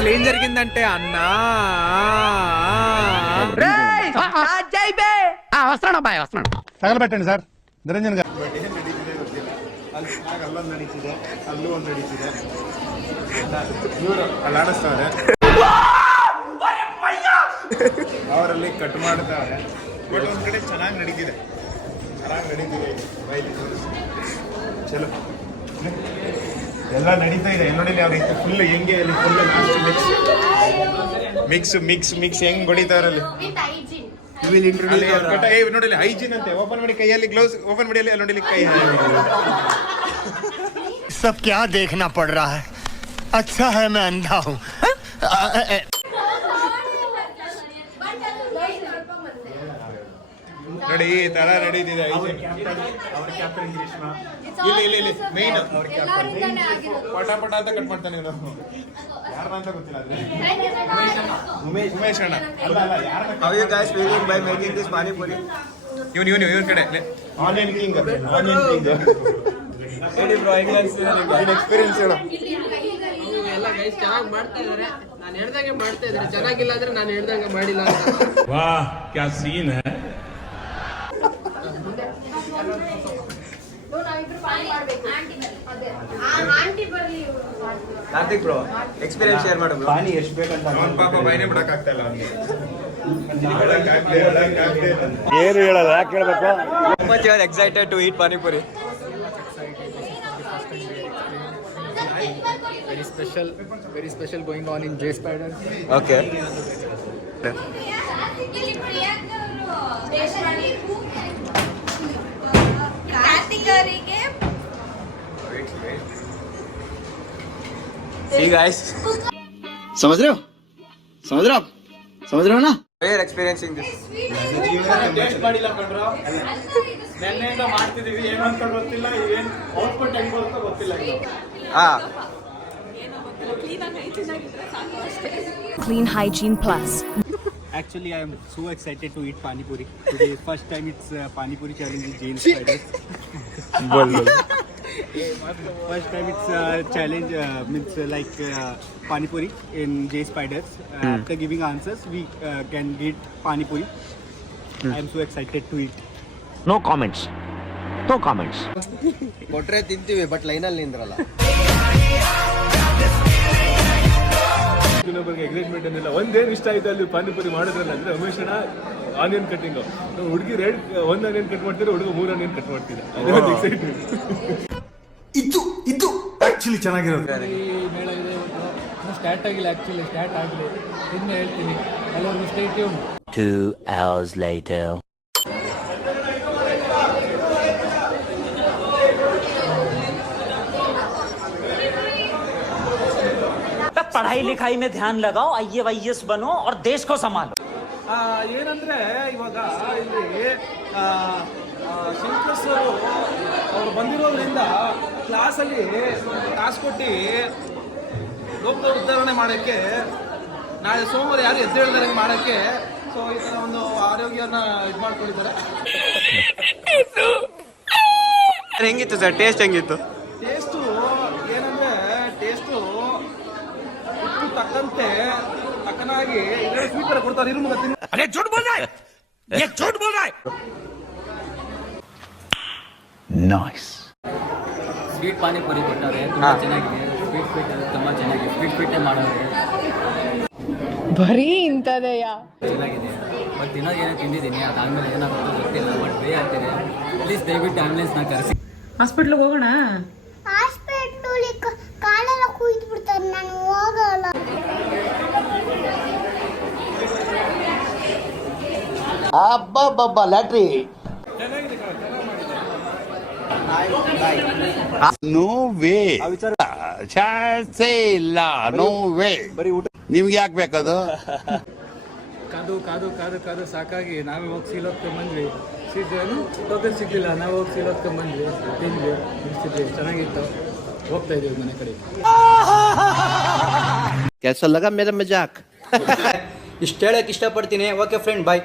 అసలు ఏం జరిగిందంటే అన్నా వస్తున్నాడు అబ్బాయి వస్తున్నాడు. ತಗಲ್ಬೆಟ್ಟಂడి ಸರ್ ನಿರಂಜನ್ ಗಾರು ಅಲ್ಲೊಂದು ನಡೀತಿದೆ, ಅಲ್ಲೂ ಒಂದು ನಡೀತಿದೆ. ಇವರು ಅಲ್ಲಿ ಆಡಿಸ್ತವ್ರೆ, ಅವರಲ್ಲಿ ಕಟ್ ಮಾಡ್ತಾವ್ರೆ. ಬಟ್ ಒಂದು ಕಡೆ ಚೆನ್ನಾಗಿ ನಡೀತಿದೆ, ಚಲೋ ಎಲ್ಲ ನಡೀತಾ ಇದೆ. ನೋಡಿ ಯಾವ ರೀತಿ ಫುಲ್ ಹೆಂಗೆ ಅಲ್ಲಿ ಫುಲ್ ಮಿಕ್ಸ್ ಮಿಕ್ಸ್ ಮಿಕ್ಸ್ ಹೆಂಗ್ ಹೊಡಿತಾರಲ್ಲಿ. ನೋಡಿ ಹೈಜೀನ್ ಅಂತೆ. ಓಪನ್ ಮಾಡಿ ಕೈಯಲ್ಲಿ ಗ್ಲೌಸ್ ಓಪನ್ ಮಾಡಿ, ಅಲ್ಲಿ ನೋಡಿ ಕೈ. सब क्या देखना पड़ रहा है? अच्छा है मैं अंधा हूँ. ನೋಡಿ ಈ ತರ ನಡೀತಿದೆ. ಇಲ್ಲಿ ಮೇನ್ ಪಟ ಅಂತ ಕಟ್ ಮಾಡ್ತಾನೆ ಇವನು. ಯಾರನ್ನ ಅಂತ ಗೊತ್ತಿಲ್ಲ, ಆದ್ರೆ ಉಮೇಶ್ ಅಣ್ಣ. ಇವನ್ ಕಡೆ ಆನಿಯನ್ ಕಿಂಗ್ ಎಕ್ಸ್ಪೀರಿಯನ್ಸ್ ಹೇಳು. ಎಲ್ಲ ಗೈಸ್ ಚೆನ್ನಾಗಿ ಮಾಡ್ತಾ ಇದಾರೆ. ನಾನು ಹೇಳ್ದಂಗೆ ಮಾಡ್ತಾ ಇದ್ದಾರೆ. ಚೆನ್ನಾಗಿಲ್ಲ ಅಂದ್ರೆ ನಾನು ಹೇಳ್ದಂಗೆ ಮಾಡಿಲ್ಲ ಅಂತ. ವಾಹ್ ಕ್ಯಾ ಸೀನ್ ಹೈ. ಕಾರ್ತಿಕ್ ಬ್ರೋ ಎಕ್ಸ್ಪೀರಿಯನ್ಸ್ ಶೇರ್ ಮಾಡು. ಪಾನಿ ಎಷ್ಟು ಬೇಕಂತ ಅವನ ಪಾಪ ಬೈನೇ ಬಿಡಕ್ ಆಗ್ತಾ ಇಲ್ಲ ಅವನಿಗೆ. ಏನು ಹೇಳಲ್ಲ, ಯಾಕೆ ಹೇಳ್ಬೇಕು? Much you are excited to eat panipuri. very special going on in J Spider. Okay See guys, समझ रहे हो ना? We are experiencing this. Taste ಮಾಡಿಲ್ಲ ಕಣ್ರೋ, ನೆನ್ನೆಯಿಂದ ಮಾಡ್ತಿದೀವಿ. ಏನು ಅಂತ ಗೊತ್ತಿಲ್ಲ, ಏನು ಔಟ್ಪುಟ್ ಹೆಂಗ್ ಬರುತ್ತೋ ಗೊತ್ತಿಲ್ಲ. Clean Hygiene Plus. Actually, I am so excited to eat Pani Puri. Today, first time it's Pani Puri challenge in Jain Spiders. First time it's challenge means like Pani Puri in J Spiders. After giving answers, we can get Pani Puri. I am so excited to eat. No comments. ಕೊಟ್ರೆ ತಿಂತೀವಿ, but ಲೈನಲ್ಲಿ ನಿಂದ್ರಲ್ಲ. ಇನ್ನೊಬ್ಬರಿಗೆ engagement ಅನ್ನಿಲ್ಲ. ಒಂದೇನು ಇಷ್ಟ ಆಯ್ತು ಅಲ್ಲಿ ಪಾನಿಪುರಿ ಮಾಡೋದ್ರಲ್ಲ ಅಂದ್ರೆ ಉಮೇಶ್ ಅಣ್ಣ ಆನಿಯನ್ ಕಟ್ಟಿಂಗ್. ಹುಡುಗಿ ಒಂದು ಆನಿಯನ್ ಕಟ್ ಮಾಡ್ತಿದ್ರೆ, ಹುಡುಗ 3 ಆನಿಯನ್ ಕಟ್ ಮಾಡ್ತಿದ್ದ. ಅದೇ ಒಂದು ಎಕ್ಸೈಟ್ಮೆಂಟ್. ಇದು ಆಕ್ಚುಲಿ ಚೆನ್ನಾಗಿರೋದು. ಈ ಮೇಳ ಇದೆ ಇವತ್ತು ಸ್ಟಾರ್ಟ್ ಆಗಿಲ್ಲ. ಆಕ್ಚುಲಿ ಸ್ಟಾರ್ಟ್ ಆಗಲಿ ಇನ್ನು ಹೇಳ್ತೀನಿ. ಎಲ್ಲರಿಗೂ ಸ್ಟೇ ಟ್ಯೂನ್. 2 hours later. पढ़ाई लिखाई में ध्यान लगाओ, IAS बनो और देश को संभालो. ಏನಂದ್ರೆ ಇವಾಗ ಇಲ್ಲಿ ಶಂಕರ್ ಸರ್ ಅವರು ಬಂದಿರೋದ್ರಿಂದ ಕ್ಲಾಸಲ್ಲಿ ಟಾಸ್ಕ್ ಕೊಟ್ಟು ಲೋಕ ಉದ್ಧಾರಣೆ ಮಾಡೋಕ್ಕೆ, ನಾಳೆ ಸೋಮವಾರ ಯಾರು ಎದ್ದೇಳಿದಾರೆ ಮಾಡೋಕ್ಕೆ, ಸೊ ಈ ಥರ ಒಂದು ಆರೋಗ್ಯನ ಇದು ಮಾಡ್ಕೊಂಡಿದ್ದಾರೆ. ಹೆಂಗಿತ್ತು ಸರ್ ಟೇಸ್ಟ್? ಹೆಂಗಿತ್ತು ಟೇಸ್ಟು? ಏನಂದ್ರೆ ಟೇಸ್ಟು ಉಪ್ಪು ತಕ್ಕನಾಗಿ ಸ್ವೀಟ್ ಕೊಡ್ತಾರೆ. ಇರು ಮಗ ತಿನ್ನು. अरे झूठ बोल रहा है, ये झूठ बोल रहा है. Nice. ಸ್ವೀಟ್ ಪಾನಿಪುರಿ ಕೊಟ್ಟಾರೆ, ತುಂಬಾ ಚೆನ್ನಾಗಿದೆ. ಸ್ವೀಟ್ ತುಂಬಾ ಚೆನ್ನಾಗಿದೆ. ಸ್ವೀಟ್ ಮಾಡೋದು ಬರೀ ಇಂಥದೆಯಾ? ಚೆನ್ನಾಗಿದೆ. ಬಟ್ ದಿನ ಏನೋ ತಿಂದಿದ್ದೀನಿ, ಅದಾದ್ಮೇಲೆ ಏನಾಗುತ್ತೋ ಗೊತ್ತಿಲ್ಲ. ಬಟ್ ವೇ ಆಗ್ತಿದೆ. ಪ್ಲೀಸ್ ದಯವಿಟ್ಟು ಆಂಬುಲೆನ್ಸ್ನ ಕರೆಸಿ. ಹಾಸ್ಪಿಟ್ಲಿಗೆ ಹೋಗೋಣ. ಕಾಲೆಲ್ಲ ಕುಯ್ದು ಬಿಡ್ತಾರೆ, ನಾನು ಹೋಗಲ್ಲ. ಅಬ್ಬಬ್ಬಬ್ಬ ಲ್ಯಾಟ್ರಿ. ನೋ ವೇ, ಚಾನ್ಸೇ ಇಲ್ಲ. No way. ನಿಮ್ಗೆ ಯಾಕೆ ಬೇಕದು? ಕಾದು ಸಾಕಾಗಿ ನಾವೇ ಹೋಗಿ ಸೀಲೋಗ್ತಾ ಬಂದ್ವಿ. ಟೋಕನ್ ಸಿಗ್ಲಿಲ್ಲ, ನಾವು ಹೋಗಿ ಸೀಲೋಗ್ತಾ ಬಂದ್ವಿ. ತಿಂದ್ವಿ, ಮುಗಿಸಿದ್ವಿ, ಚೆನ್ನಾಗಿತ್ತು. ಹೋಗ್ತಾ ಇದೀವಿ ಮನೆ ಕಡೆ. कैसा लगा मेरा मजाक? ಇಷ್ಟು ಹೇಳಕ್ಕೆ ಇಷ್ಟಪಡ್ತೀನಿ. ಓಕೆ ಫ್ರೆಂಡ್, ಬಾಯ್.